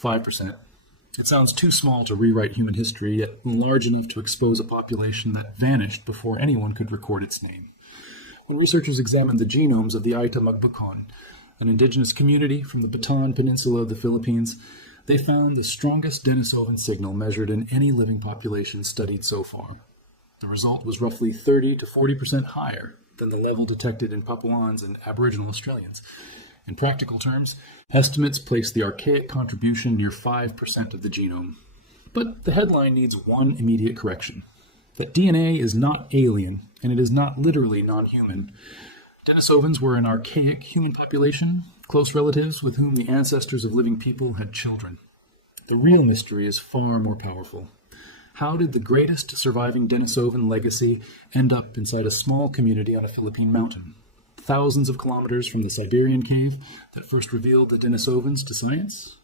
5%. It sounds too small to rewrite human history, yet large enough to expose a population that vanished before anyone could record its name. When researchers examined the genomes of the Ayta Magbukon, an indigenous community from the Bataan Peninsula of the Philippines, they found the strongest Denisovan signal measured in any living population studied so far. The result was roughly 30 to 40% higher than the level detected in Papuans and Aboriginal Australians. In practical terms, estimates place the archaic contribution near 5% of the genome. But the headline needs one immediate correction: that DNA is not alien, and it is not literally non-human. Denisovans were an archaic human population, close relatives with whom the ancestors of living people had children. The real mystery is far more powerful. How did the greatest surviving Denisovan legacy end up inside a small community on a Philippine mountain, thousands of kilometers from the Siberian cave that first revealed the Denisovans to science?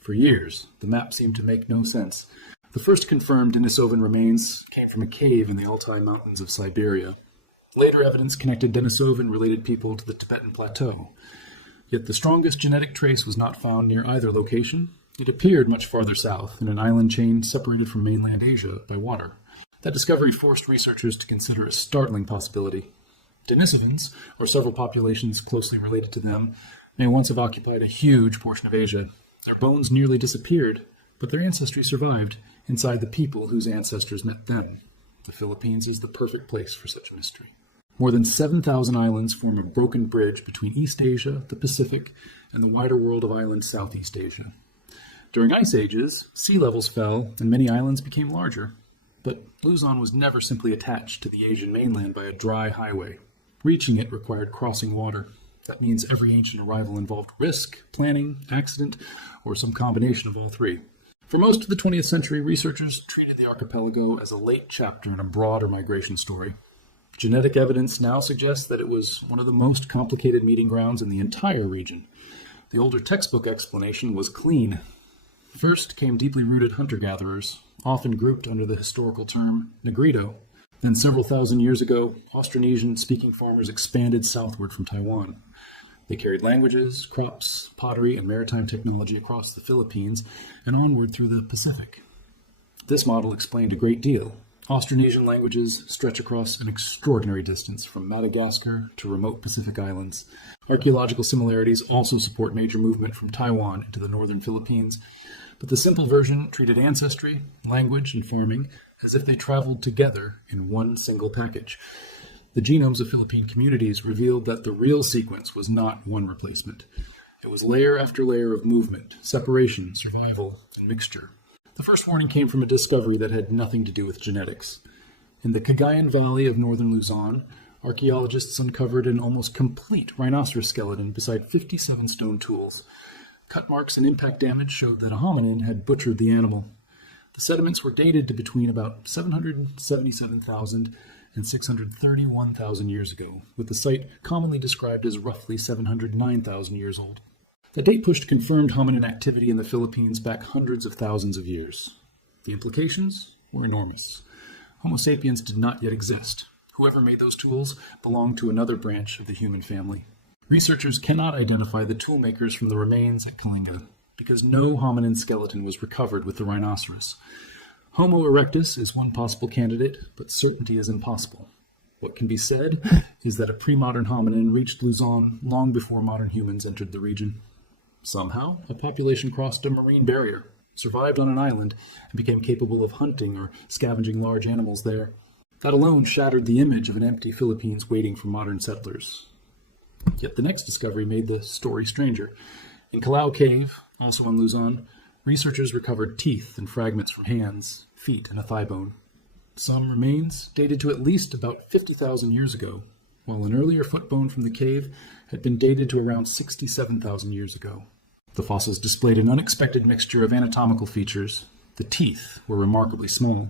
For years, the map seemed to make no sense. The first confirmed Denisovan remains came from a cave in the Altai Mountains of Siberia. Later evidence connected Denisovan-related people to the Tibetan Plateau. Yet the strongest genetic trace was not found near either location. It appeared much farther south, in an island chain separated from mainland Asia by water. That discovery forced researchers to consider a startling possibility. Denisovans, or several populations closely related to them, may once have occupied a huge portion of Asia. Their bones nearly disappeared, but their ancestry survived inside the people whose ancestors met them. The Philippines is the perfect place for such a mystery. More than 7,000 islands form a broken bridge between East Asia, the Pacific, and the wider world of islands Southeast Asia. During ice ages, sea levels fell and many islands became larger. But Luzon was never simply attached to the Asian mainland by a dry highway. Reaching it required crossing water. That means every ancient arrival involved risk, planning, accident, or some combination of all three. For most of the 20th century, researchers treated the archipelago as a late chapter in a broader migration story. Genetic evidence now suggests that it was one of the most complicated meeting grounds in the entire region. The older textbook explanation was clean. First came deeply rooted hunter-gatherers, often grouped under the historical term Negrito. Then several thousand years ago, Austronesian-speaking farmers expanded southward from Taiwan. They carried languages, crops, pottery, and maritime technology across the Philippines and onward through the Pacific. This model explained a great deal. Austronesian languages stretch across an extraordinary distance from Madagascar to remote Pacific islands. Archaeological similarities also support major movement from Taiwan into the northern Philippines, but the simple version treated ancestry, language, and farming as if they traveled together in one single package. The genomes of Philippine communities revealed that the real sequence was not one replacement. It was layer after layer of movement, separation, survival, and mixture. The first warning came from a discovery that had nothing to do with genetics. In the Cagayan Valley of northern Luzon, archaeologists uncovered an almost complete rhinoceros skeleton beside 57 stone tools. Cut marks and impact damage showed that a hominin had butchered the animal. The sediments were dated to between about 777,000 and 631,000 years ago, with the site commonly described as roughly 709,000 years old. The date pushed confirmed hominin activity in the Philippines back hundreds of thousands of years. The implications were enormous. Homo sapiens did not yet exist. Whoever made those tools belonged to another branch of the human family. Researchers cannot identify the tool makers from the remains at Kalinga, because no hominin skeleton was recovered with the rhinoceros. Homo erectus is one possible candidate, but certainty is impossible. What can be said is that a pre-modern hominin reached Luzon long before modern humans entered the region. Somehow, a population crossed a marine barrier, survived on an island, and became capable of hunting or scavenging large animals there. That alone shattered the image of an empty Philippines waiting for modern settlers. Yet the next discovery made the story stranger. In Calao Cave, also on Luzon, researchers recovered teeth and fragments from hands, feet, and a thigh bone. Some remains dated to at least about 50,000 years ago, while an earlier foot bone from the cave had been dated to around 67,000 years ago. The fossils displayed an unexpected mixture of anatomical features. The teeth were remarkably small.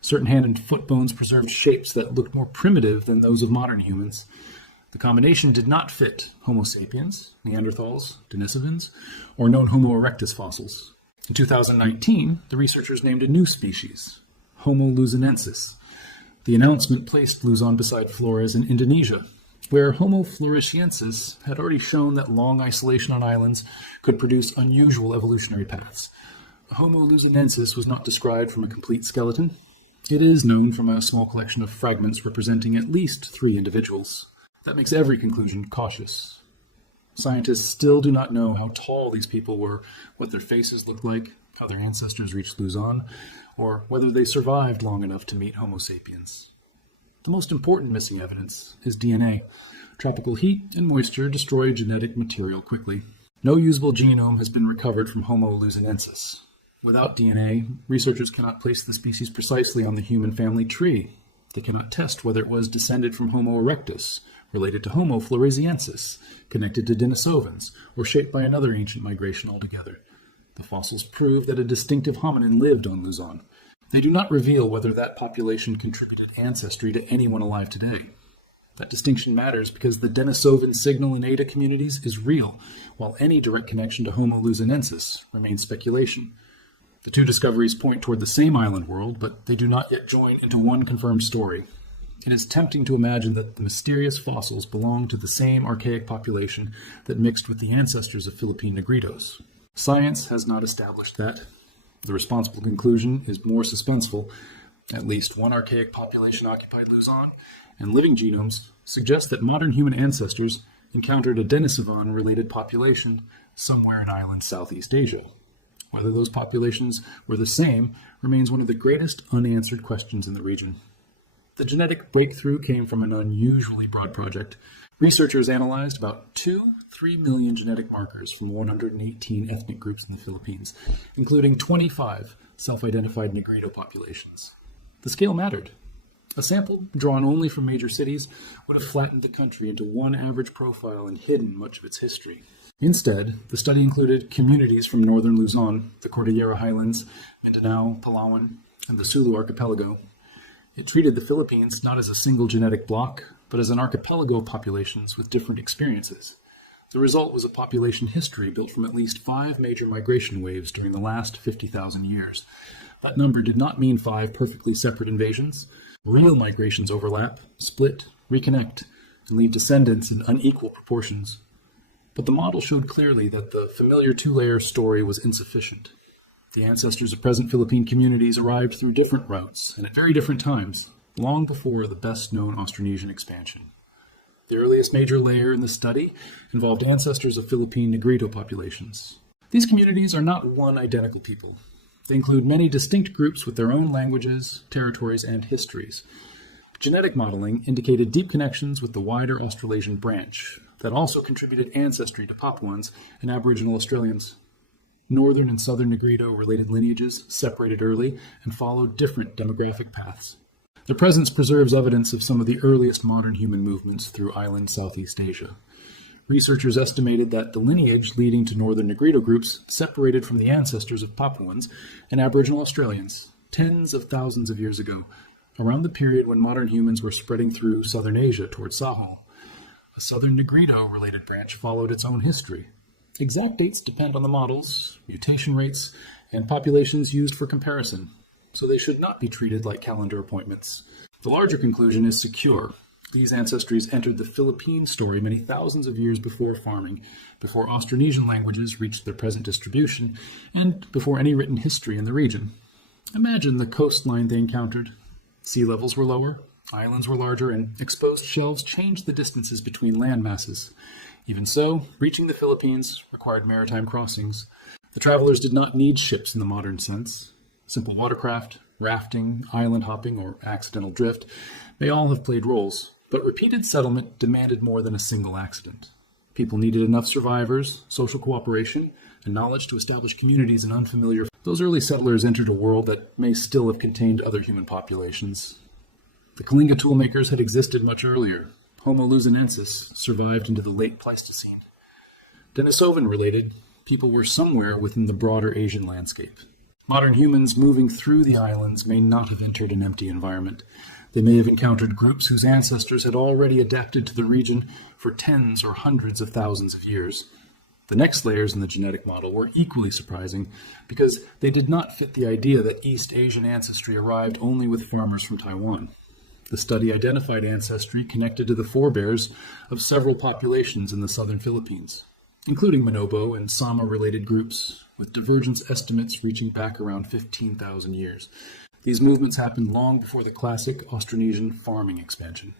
Certain hand and foot bones preserved shapes that looked more primitive than those of modern humans. The combination did not fit Homo sapiens, Neanderthals, Denisovans, or known Homo erectus fossils. In 2019, the researchers named a new species, Homo luzonensis. The announcement placed Luzon beside Flores in Indonesia, where Homo floresiensis had already shown that long isolation on islands could produce unusual evolutionary paths. Homo luzonensis was not described from a complete skeleton. It is known from a small collection of fragments representing at least 3 individuals. That makes every conclusion cautious. Scientists still do not know how tall these people were, what their faces looked like, how their ancestors reached Luzon, or whether they survived long enough to meet Homo sapiens. The most important missing evidence is DNA. Tropical heat and moisture destroy genetic material quickly. No usable genome has been recovered from Homo luzonensis. Without DNA, researchers cannot place the species precisely on the human family tree. They cannot test whether it was descended from Homo erectus, related to Homo floresiensis, connected to Denisovans, or shaped by another ancient migration altogether. The fossils prove that a distinctive hominin lived on Luzon. They do not reveal whether that population contributed ancestry to anyone alive today. That distinction matters because the Denisovan signal in Ayta communities is real, while any direct connection to Homo luzonensis remains speculation. The 2 discoveries point toward the same island world, but they do not yet join into one confirmed story. It is tempting to imagine that the mysterious fossils belong to the same archaic population that mixed with the ancestors of Philippine Negritos. Science has not established that. The responsible conclusion is more suspenseful. At least one archaic population occupied Luzon, and living genomes suggest that modern human ancestors encountered a Denisovan-related population somewhere in island Southeast Asia. Whether those populations were the same remains one of the greatest unanswered questions in the region. The genetic breakthrough came from an unusually broad project. Researchers analyzed about 2-3 million genetic markers from 118 ethnic groups in the Philippines, including 25 self-identified Negrito populations. The scale mattered. A sample drawn only from major cities would have flattened the country into one average profile and hidden much of its history. Instead, the study included communities from northern Luzon, the Cordillera Highlands, Mindanao, Palawan, and the Sulu Archipelago. It treated the Philippines not as a single genetic block, but as an archipelago of populations with different experiences. The result was a population history built from at least 5 major migration waves during the last 50,000 years. That number did not mean 5 perfectly separate invasions. Real migrations overlap, split, reconnect, and leave descendants in unequal proportions. But the model showed clearly that the familiar 2-layer story was insufficient. The ancestors of present Philippine communities arrived through different routes and at very different times, long before the best-known Austronesian expansion. The earliest major layer in the study involved ancestors of Philippine Negrito populations. These communities are not one identical people. They include many distinct groups with their own languages, territories, and histories. Genetic modeling indicated deep connections with the wider Australasian branch that also contributed ancestry to Papuans and Aboriginal Australians. Northern and southern Negrito-related lineages separated early and followed different demographic paths. Their presence preserves evidence of some of the earliest modern human movements through island Southeast Asia. Researchers estimated that the lineage leading to northern Negrito groups separated from the ancestors of Papuans and Aboriginal Australians tens of thousands of years ago, around the period when modern humans were spreading through southern Asia toward Sahel. A southern Negrito-related branch followed its own history. Exact dates depend on the models, mutation rates, and populations used for comparison, so they should not be treated like calendar appointments. The larger conclusion is secure. These ancestries entered the Philippine story many thousands of years before farming, before Austronesian languages reached their present distribution, and before any written history in the region. Imagine the coastline they encountered. Sea levels were lower, islands were larger, and exposed shelves changed the distances between land masses. Even so, reaching the Philippines required maritime crossings. The travelers did not need ships in the modern sense. Simple watercraft, rafting, island hopping, or accidental drift may all have played roles, but repeated settlement demanded more than a single accident. People needed enough survivors, social cooperation, and knowledge to establish communities in unfamiliar. Those early settlers entered a world that may still have contained other human populations. The Kalinga toolmakers had existed much earlier. Homo luzonensis survived into the late Pleistocene. Denisovan-related, people were somewhere within the broader Asian landscape. Modern humans moving through the islands may not have entered an empty environment. They may have encountered groups whose ancestors had already adapted to the region for tens or hundreds of thousands of years. The next layers in the genetic model were equally surprising because they did not fit the idea that East Asian ancestry arrived only with farmers from Taiwan. The study identified ancestry connected to the forebears of several populations in the southern Philippines, including Manobo and Sama-related groups, with divergence estimates reaching back around 15,000 years. These movements happened long before the classic Austronesian farming expansion.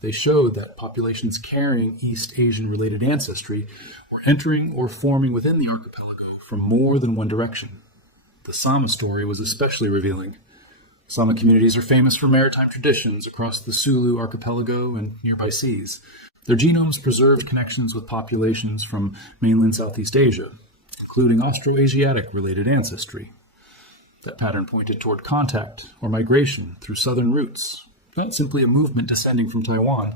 They showed that populations carrying East Asian-related ancestry were entering or forming within the archipelago from more than one direction. The Sama story was especially revealing. Sama communities are famous for maritime traditions across the Sulu archipelago and nearby seas. Their genomes preserved connections with populations from mainland Southeast Asia, including Austroasiatic-related ancestry. That pattern pointed toward contact or migration through southern routes, not simply a movement descending from Taiwan.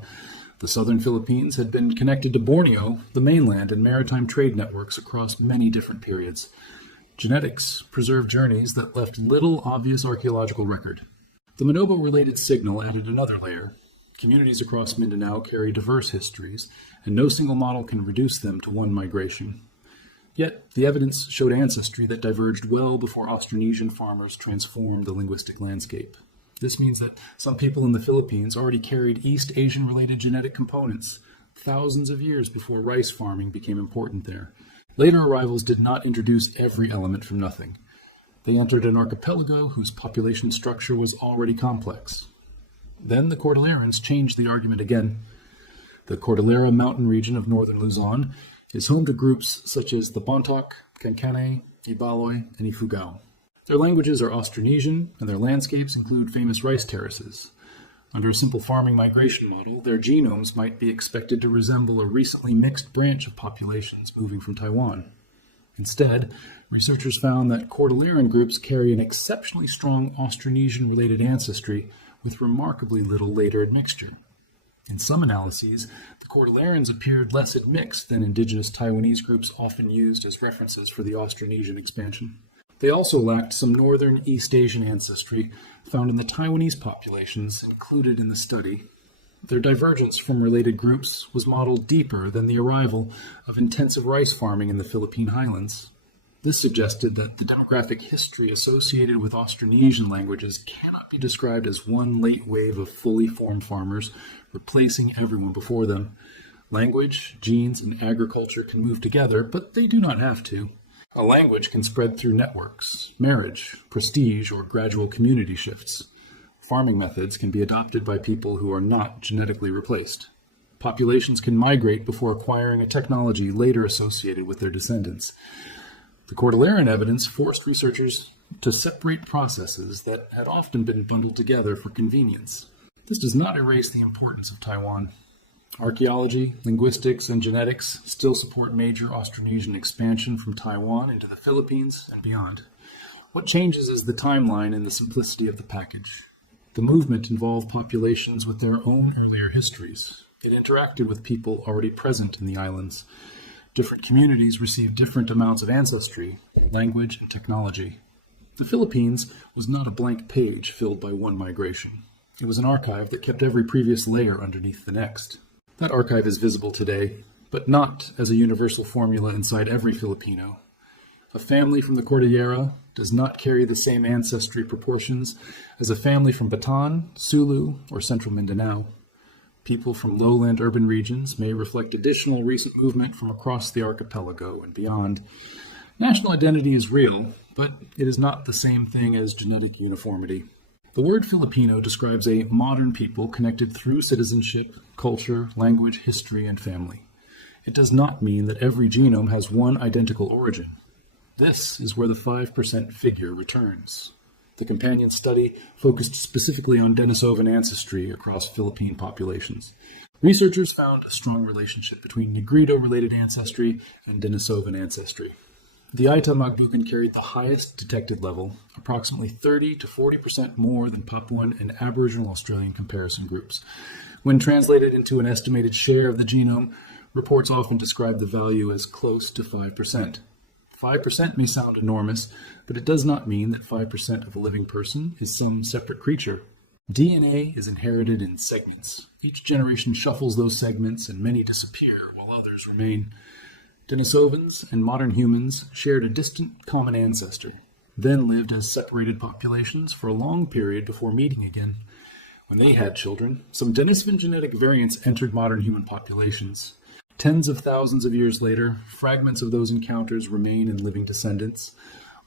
The southern Philippines had been connected to Borneo, the mainland, and maritime trade networks across many different periods. Genetics preserved journeys that left little obvious archaeological record. The Manobo-related signal added another layer. Communities across Mindanao carry diverse histories, and no single model can reduce them to one migration. Yet, the evidence showed ancestry that diverged well before Austronesian farmers transformed the linguistic landscape. This means that some people in the Philippines already carried East Asian-related genetic components, thousands of years before rice farming became important there. Later arrivals did not introduce every element from nothing. They entered an archipelago whose population structure was already complex. Then the Cordillerans changed the argument again. The Cordillera mountain region of northern Luzon is home to groups such as the Bontoc, Kankane, Ibaloy, and Ifugao. Their languages are Austronesian, and their landscapes include famous rice terraces. Under a simple farming migration model, their genomes might be expected to resemble a recently mixed branch of populations moving from Taiwan. Instead, researchers found that Cordilleran groups carry an exceptionally strong Austronesian-related ancestry with remarkably little later admixture. In some analyses, the Cordillerans appeared less admixed than indigenous Taiwanese groups often used as references for the Austronesian expansion. They also lacked some northern East Asian ancestry found in the Taiwanese populations included in the study. Their divergence from related groups was modeled deeper than the arrival of intensive rice farming in the Philippine highlands. This suggested that the demographic history associated with Austronesian languages cannot be described as one late wave of fully formed farmers replacing everyone before them. Language, genes, and agriculture can move together, but they do not have to. A language can spread through networks, marriage, prestige, or gradual community shifts. Farming methods can be adopted by people who are not genetically replaced. Populations can migrate before acquiring a technology later associated with their descendants. The Cordilleran evidence forced researchers to separate processes that had often been bundled together for convenience. This does not erase the importance of Taiwan. Archaeology, linguistics, and genetics still support major Austronesian expansion from Taiwan into the Philippines and beyond. What changes is the timeline and the simplicity of the package. The movement involved populations with their own earlier histories. It interacted with people already present in the islands. Different communities received different amounts of ancestry, language, and technology. The Philippines was not a blank page filled by one migration. It was an archive that kept every previous layer underneath the next. That archive is visible today, but not as a universal formula inside every Filipino. A family from the Cordillera does not carry the same ancestry proportions as a family from Bataan, Sulu, or central Mindanao. People from lowland urban regions may reflect additional recent movement from across the archipelago and beyond. National identity is real, but it is not the same thing as genetic uniformity. The word Filipino describes a modern people connected through citizenship, culture, language, history, and family. It does not mean that every genome has one identical origin. This is where the 5% figure returns. The companion study focused specifically on Denisovan ancestry across Philippine populations. Researchers found a strong relationship between Negrito-related ancestry and Denisovan ancestry. The Ayta Magbukon carried the highest detected level, approximately 30 to 40% more than Papuan and Aboriginal Australian comparison groups. When translated into an estimated share of the genome, reports often describe the value as close to 5%. 5% may sound enormous, but it does not mean that 5% of a living person is some separate creature. DNA is inherited in segments. Each generation shuffles those segments and many disappear while others remain. Denisovans and modern humans shared a distant common ancestor, then lived as separated populations for a long period before meeting again. When they had children, some Denisovan genetic variants entered modern human populations. Tens of thousands of years later, fragments of those encounters remain in living descendants.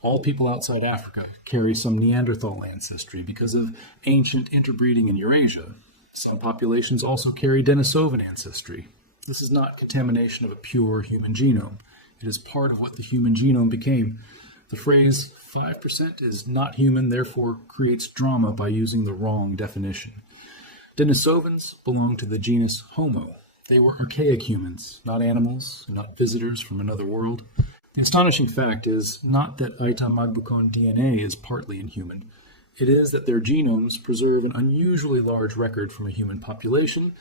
All people outside Africa carry some Neanderthal ancestry because of ancient interbreeding in Eurasia. Some populations also carry Denisovan ancestry. This is not contamination of a pure human genome. It is part of what the human genome became. The phrase 5% is not human, therefore creates drama by using the wrong definition. Denisovans belong to the genus Homo. They were archaic humans, not animals, not visitors from another world. The astonishing fact is not that Ayta Magbukon DNA is partly inhuman. It is that their genomes preserve an unusually large record from a human population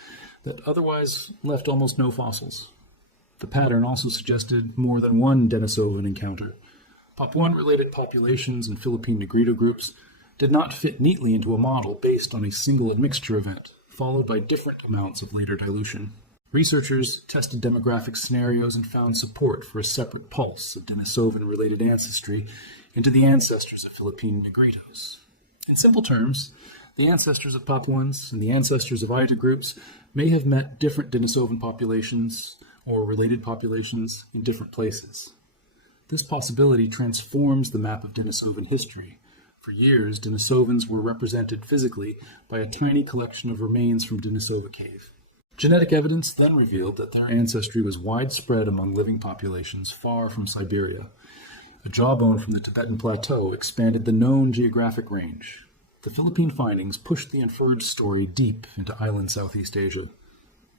that otherwise left almost no fossils. The pattern also suggested more than one Denisovan encounter. Papuan-related populations and Philippine Negrito groups did not fit neatly into a model based on a single admixture event, followed by different amounts of later dilution. Researchers tested demographic scenarios and found support for a separate pulse of Denisovan-related ancestry into the ancestors of Philippine Negritos. In simple terms, the ancestors of Papuans and the ancestors of Ayta groups may have met different Denisovan populations or related populations in different places. This possibility transforms the map of Denisovan history. For years, Denisovans were represented physically by a tiny collection of remains from Denisova Cave. Genetic evidence then revealed that their ancestry was widespread among living populations far from Siberia. A jawbone from the Tibetan Plateau expanded the known geographic range. The Philippine findings pushed the inferred story deep into island Southeast Asia.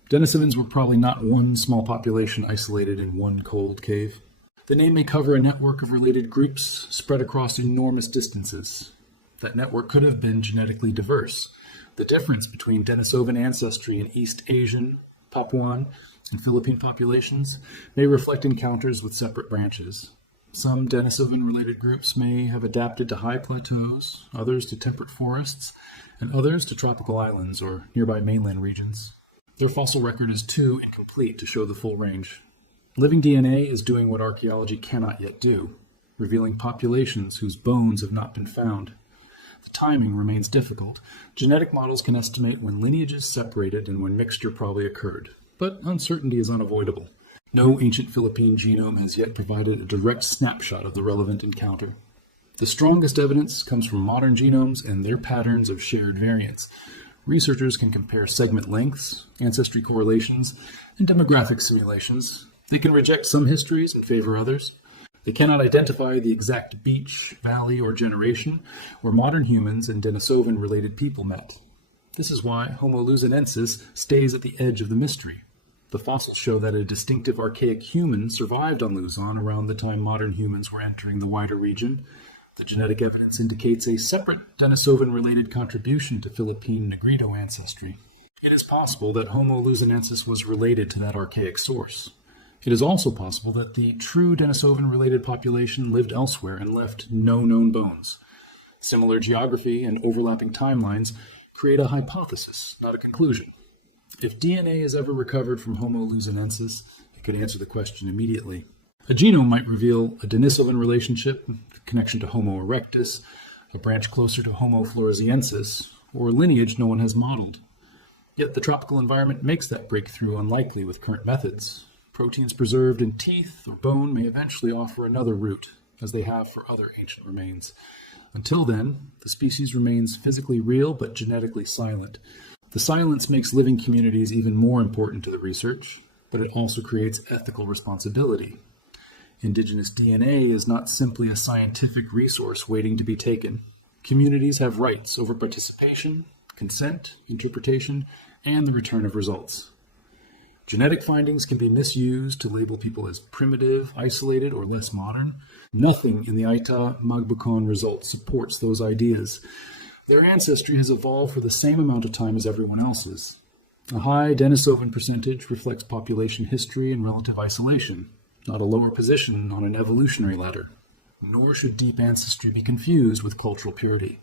Denisovans were probably not one small population isolated in one cold cave. The name may cover a network of related groups spread across enormous distances. That network could have been genetically diverse. The difference between Denisovan ancestry in East Asian, Papuan, and Philippine populations may reflect encounters with separate branches. Some Denisovan-related groups may have adapted to high plateaus, others to temperate forests, and others to tropical islands or nearby mainland regions. Their fossil record is too incomplete to show the full range. Living DNA is doing what archaeology cannot yet do, revealing populations whose bones have not been found. The timing remains difficult. Genetic models can estimate when lineages separated and when mixture probably occurred, but uncertainty is unavoidable. No ancient Philippine genome has yet provided a direct snapshot of the relevant encounter. The strongest evidence comes from modern genomes and their patterns of shared variants. Researchers can compare segment lengths, ancestry correlations, and demographic simulations. They can reject some histories and favor others. They cannot identify the exact beach, valley, or generation where modern humans and Denisovan-related people met. This is why Homo luzonensis stays at the edge of the mystery. The fossils show that a distinctive archaic human survived on Luzon around the time modern humans were entering the wider region. The genetic evidence indicates a separate Denisovan-related contribution to Philippine Negrito ancestry. It is possible that Homo luzonensis was related to that archaic source. It is also possible that the true Denisovan-related population lived elsewhere and left no known bones. Similar geography and overlapping timelines create a hypothesis, not a conclusion. If DNA is ever recovered from Homo luzonensis, it could answer the question immediately. A genome might reveal a Denisovan relationship, connection to Homo erectus, a branch closer to Homo floresiensis, or a lineage no one has modeled. Yet the tropical environment makes that breakthrough unlikely with current methods. Proteins preserved in teeth or bone may eventually offer another route, as they have for other ancient remains. Until then, the species remains physically real but genetically silent. The silence makes living communities even more important to the research, but it also creates ethical responsibility. Indigenous DNA is not simply a scientific resource waiting to be taken. Communities have rights over participation, consent, interpretation, and the return of results. Genetic findings can be misused to label people as primitive, isolated, or less modern. Nothing in the Ayta Magbukon results supports those ideas. Their ancestry has evolved for the same amount of time as everyone else's. A high Denisovan percentage reflects population history and relative isolation, not a lower position on an evolutionary ladder. Nor should deep ancestry be confused with cultural purity.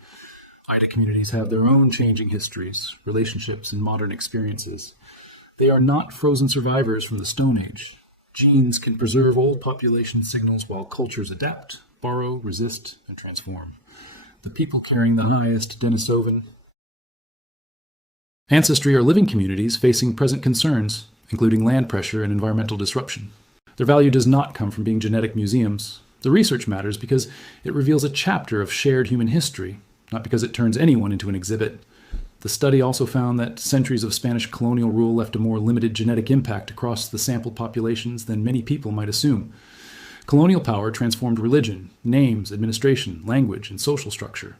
Ayta communities have their own changing histories, relationships, and modern experiences. They are not frozen survivors from the Stone Age. Genes can preserve old population signals while cultures adapt, borrow, resist, and transform. The people carrying the highest Denisovan Ancestry are living communities facing present concerns, including land pressure and environmental disruption. Their value does not come from being genetic museums. The research matters because it reveals a chapter of shared human history, not because it turns anyone into an exhibit. The study also found that centuries of Spanish colonial rule left a more limited genetic impact across the sampled populations than many people might assume. Colonial power transformed religion, names, administration, language, and social structure.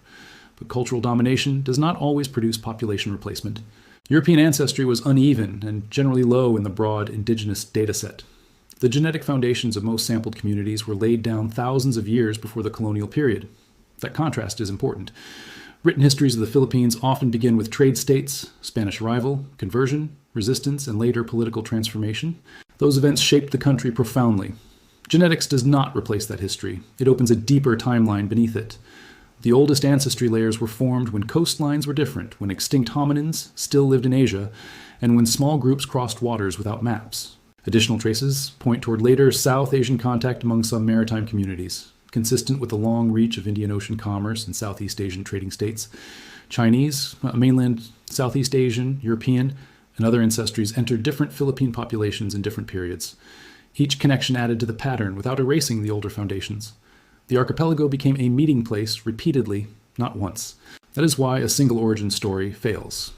But cultural domination does not always produce population replacement. European ancestry was uneven and generally low in the broad indigenous dataset. The genetic foundations of most sampled communities were laid down thousands of years before the colonial period. That contrast is important. Written histories of the Philippines often begin with trade states, Spanish arrival, conversion, resistance, and later political transformation. Those events shaped the country profoundly. Genetics does not replace that history. It opens a deeper timeline beneath it. The oldest ancestry layers were formed when coastlines were different, when extinct hominins still lived in Asia, and when small groups crossed waters without maps. Additional traces point toward later South Asian contact among some maritime communities, consistent with the long reach of Indian Ocean commerce in Southeast Asian trading states. Chinese, mainland Southeast Asian, European, and other ancestries entered different Philippine populations in different periods. Each connection added to the pattern without erasing the older foundations. The archipelago became a meeting place repeatedly, not once. That is why a single origin story fails.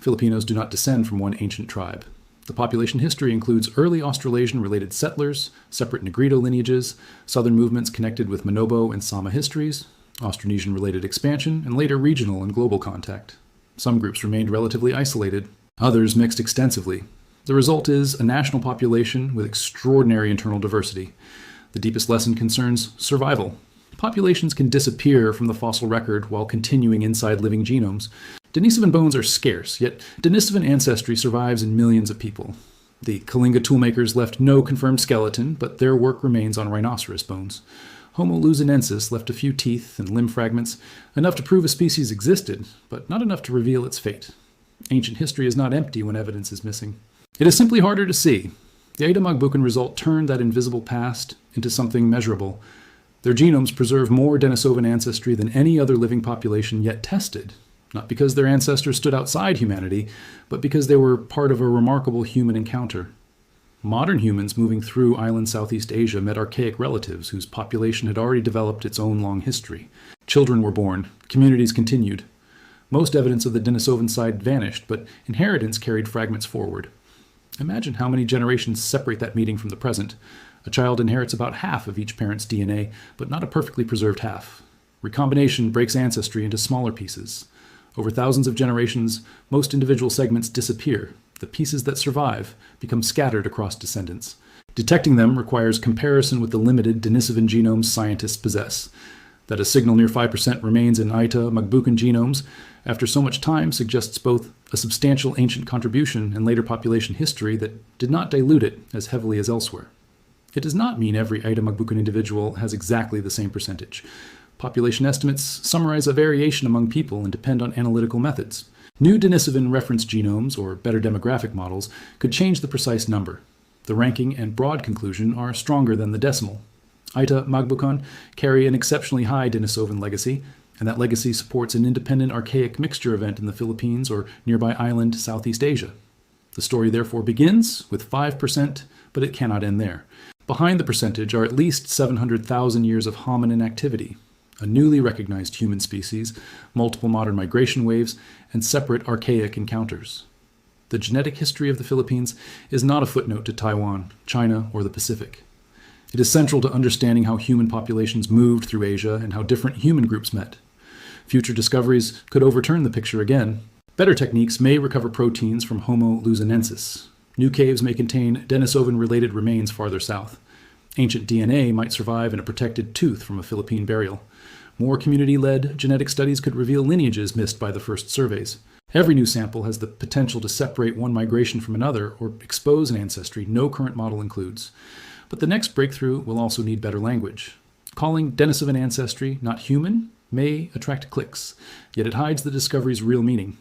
Filipinos do not descend from one ancient tribe. The population history includes early Australasian-related settlers, separate Negrito lineages, southern movements connected with Manobo and Sama histories, Austronesian-related expansion, and later regional and global contact. Some groups remained relatively isolated. Others mixed extensively. The result is a national population with extraordinary internal diversity. The deepest lesson concerns survival. Populations can disappear from the fossil record while continuing inside living genomes. Denisovan bones are scarce, yet Denisovan ancestry survives in millions of people. The Kalinga toolmakers left no confirmed skeleton, but their work remains on rhinoceros bones. Homo luzonensis left a few teeth and limb fragments, enough to prove a species existed, but not enough to reveal its fate. Ancient history is not empty when evidence is missing. It is simply harder to see. The Ayta Magbukon result turned that invisible past into something measurable. Their genomes preserve more Denisovan ancestry than any other living population yet tested, not because their ancestors stood outside humanity, but because they were part of a remarkable human encounter. Modern humans moving through island Southeast Asia met archaic relatives whose population had already developed its own long history. Children were born, communities continued. Most evidence of the Denisovan side vanished, but inheritance carried fragments forward. Imagine how many generations separate that meeting from the present. A child inherits about half of each parent's DNA, but not a perfectly preserved half. Recombination breaks ancestry into smaller pieces. Over thousands of generations, most individual segments disappear. The pieces that survive become scattered across descendants. Detecting them requires comparison with the limited Denisovan genomes scientists possess. That a signal near 5% remains in Ayta Magbukon genomes after so much time suggests both a substantial ancient contribution and later population history that did not dilute it as heavily as elsewhere. It does not mean every Ayta Magbukon individual has exactly the same percentage. Population estimates summarize a variation among people and depend on analytical methods. New Denisovan reference genomes, or better demographic models, could change the precise number. The ranking and broad conclusion are stronger than the decimal. Ayta Magbukon carry an exceptionally high Denisovan legacy, and that legacy supports an independent archaic mixture event in the Philippines or nearby island Southeast Asia. The story therefore begins with 5%, but it cannot end there. Behind the percentage are at least 700,000 years of hominin activity, a newly recognized human species, multiple modern migration waves, and separate archaic encounters. The genetic history of the Philippines is not a footnote to Taiwan, China, or the Pacific. It is central to understanding how human populations moved through Asia and how different human groups met. Future discoveries could overturn the picture again. Better techniques may recover proteins from Homo luzonensis. New caves may contain Denisovan-related remains farther south. Ancient DNA might survive in a protected tooth from a Philippine burial. More community-led genetic studies could reveal lineages missed by the first surveys. Every new sample has the potential to separate one migration from another or expose an ancestry no current model includes. But the next breakthrough will also need better language. Calling Denisovan ancestry not human may attract clicks, yet it hides the discovery's real meaning.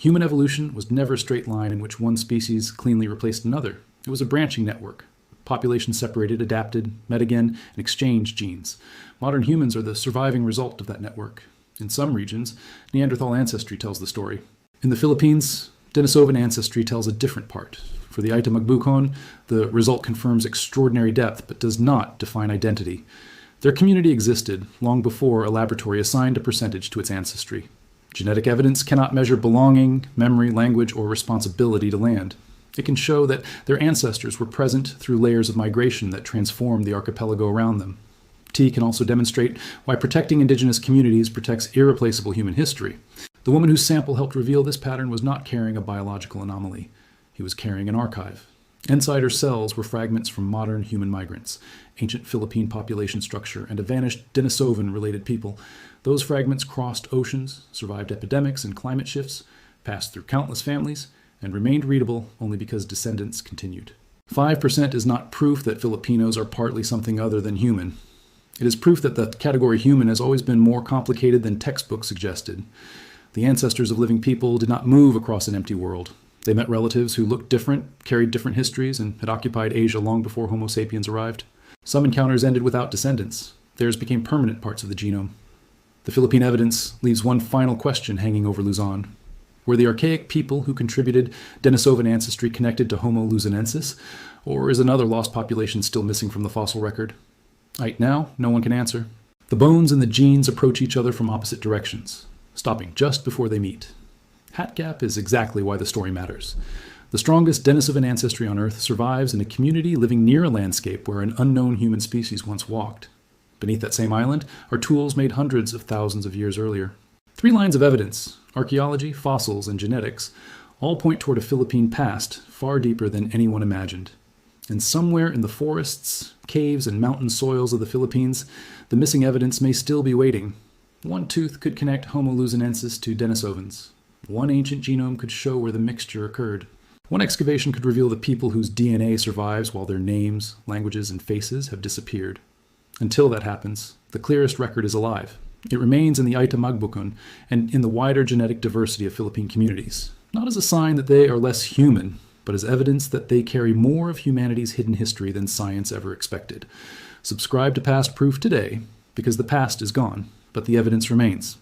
Human evolution was never a straight line in which one species cleanly replaced another. It was a branching network. Populations separated, adapted, met again, and exchanged genes. Modern humans are the surviving result of that network. In some regions, Neanderthal ancestry tells the story. In the Philippines, Denisovan ancestry tells a different part. For the Ayta Magbukon, the result confirms extraordinary depth but does not define identity. Their community existed long before a laboratory assigned a percentage to its ancestry. Genetic evidence cannot measure belonging, memory, language, or responsibility to land. It can show that their ancestors were present through layers of migration that transformed the archipelago around them. T can also demonstrate why protecting indigenous communities protects irreplaceable human history. The woman whose sample helped reveal this pattern was not carrying a biological anomaly. He was carrying an archive. Inside her cells were fragments from modern human migrants, ancient Philippine population structure, and a vanished Denisovan-related people. Those fragments crossed oceans, survived epidemics and climate shifts, passed through countless families, and remained readable only because descendants continued. 5% is not proof that Filipinos are partly something other than human. It is proof that the category human has always been more complicated than textbooks suggested. The ancestors of living people did not move across an empty world. They met relatives who looked different, carried different histories, and had occupied Asia long before Homo sapiens arrived. Some encounters ended without descendants. Theirs became permanent parts of the genome. The Philippine evidence leaves one final question hanging over Luzon. Were the archaic people who contributed Denisovan ancestry connected to Homo luzonensis, or is another lost population still missing from the fossil record? Right now, no one can answer. The bones and the genes approach each other from opposite directions, stopping just before they meet. Hat gap is exactly why the story matters. The strongest Denisovan ancestry on Earth survives in a community living near a landscape where an unknown human species once walked. Beneath that same island are tools made hundreds of thousands of years earlier. 3 lines of evidence, archaeology, fossils, and genetics, all point toward a Philippine past far deeper than anyone imagined. And somewhere in the forests, caves, and mountain soils of the Philippines, the missing evidence may still be waiting. One tooth could connect Homo luzonensis to Denisovans. One ancient genome could show where the mixture occurred. One excavation could reveal the people whose DNA survives while their names, languages, and faces have disappeared. Until that happens, the clearest record is alive. It remains in the Ayta Magbukon and in the wider genetic diversity of Philippine communities, not as a sign that they are less human, but as evidence that they carry more of humanity's hidden history than science ever expected. Subscribe to Past Proof today, because the past is gone, but the evidence remains.